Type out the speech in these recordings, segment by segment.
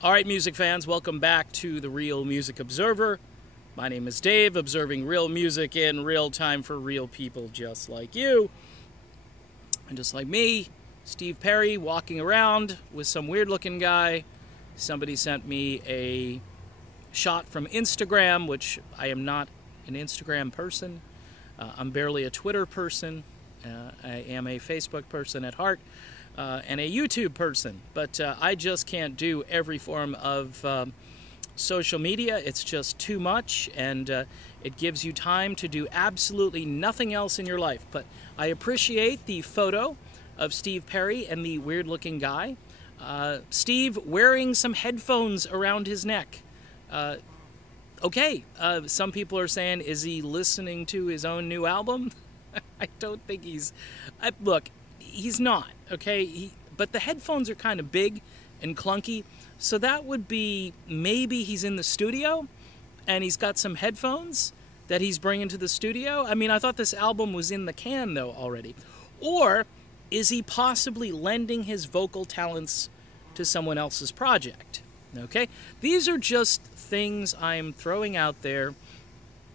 All right, music fans, welcome back to the Real Music Observer. My name is Dave, observing real music in real time for real people just like you. And just like me, Steve Perry walking around with some weird-looking guy. Somebody sent me a shot from Instagram, which I am not an Instagram person. I'm barely a Twitter person. I am a Facebook person at heart. And a YouTube person, but I just can't do every form of social media. It's just too much, and it gives you time to do absolutely nothing else in your life. But I appreciate the photo of Steve Perry and the weird-looking guy. Steve wearing some headphones around his neck. Okay, some people are saying, is he listening to his own new album? I don't think he's... Look, he's not. Okay, but the headphones are kind of big and clunky, so that would be maybe he's in the studio and he's got some headphones that he's bringing to the studio. I mean, I thought this album was in the can, though, already. Or is he possibly lending his vocal talents to someone else's project? Okay, these are just things I'm throwing out there.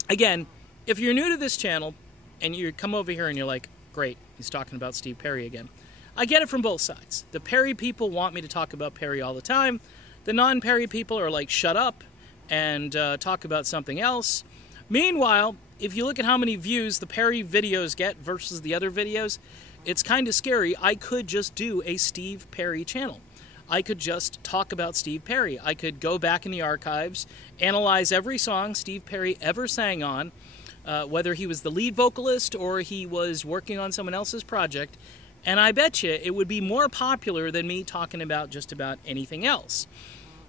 Again, if you're new to this channel and you come over here and you're like, great, he's talking about Steve Perry again. I get it from both sides. The Perry people want me to talk about Perry all the time. The non-Perry people are like, shut up and talk about something else. Meanwhile, if you look at how many views the Perry videos get versus the other videos, it's kind of scary. I could just do a Steve Perry channel. I could just talk about Steve Perry. I could go back in the archives, analyze every song Steve Perry ever sang on, whether he was the lead vocalist or he was working on someone else's project, and I bet you it would be more popular than me talking about just about anything else.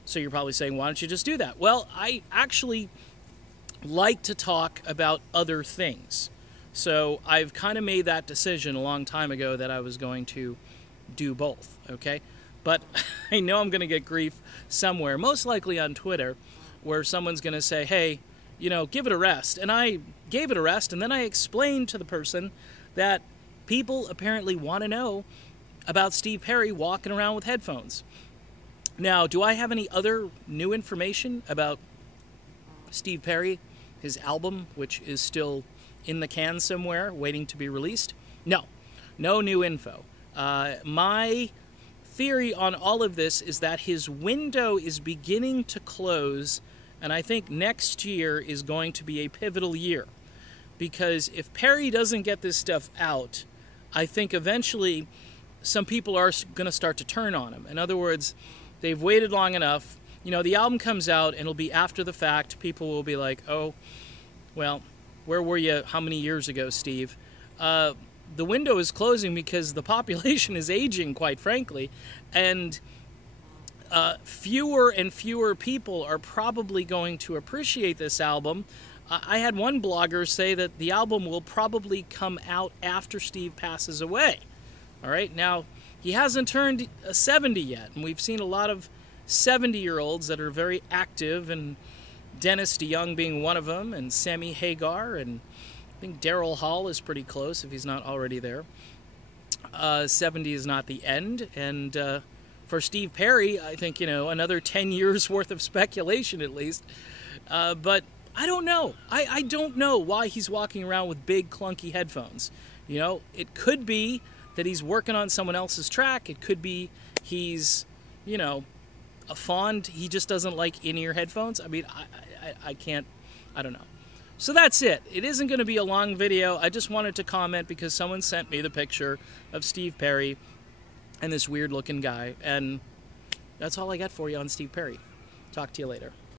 So you're probably saying, why don't you just do that? Well, I actually like to talk about other things. So I've kind of made that decision a long time ago that I was going to do both, okay? But I know I'm going to get grief somewhere, most likely on Twitter, where someone's going to say, hey, you know, give it a rest. And I gave it a rest, and then I explained to the person that people apparently want to know about Steve Perry walking around with headphones. Now, do I have any other new information about Steve Perry, his album, which is still in the can somewhere, waiting to be released? No, no new info. My theory on all of this is that his window is beginning to close, and I think next year is going to be a pivotal year. Because if Perry doesn't get this stuff out, I think eventually some people are going to start to turn on him. In other words, they've waited long enough. You know, the album comes out and it'll be after the fact. People will be like, oh, well, where were you how many years ago, Steve? The window is closing because the population is aging, quite frankly, and fewer and fewer people are probably going to appreciate this album. I had one blogger say that the album will probably come out after Steve passes away. All right, now, he hasn't turned 70 yet, and we've seen a lot of 70-year-olds that are very active, and Dennis DeYoung being one of them, and Sammy Hagar, and I think Daryl Hall is pretty close if he's not already there. 70 is not the end, and for Steve Perry, I think, you know, another 10 years worth of speculation at least. But I don't know. I don't know why he's walking around with big, clunky headphones. You know, it could be that he's working on someone else's track. It could be he's, you know, he just doesn't like in-ear headphones. I mean, I can't, I don't know. So that's it. It isn't going to be a long video. I just wanted to comment because someone sent me the picture of Steve Perry and this weird-looking guy. And that's all I got for you on Steve Perry. Talk to you later.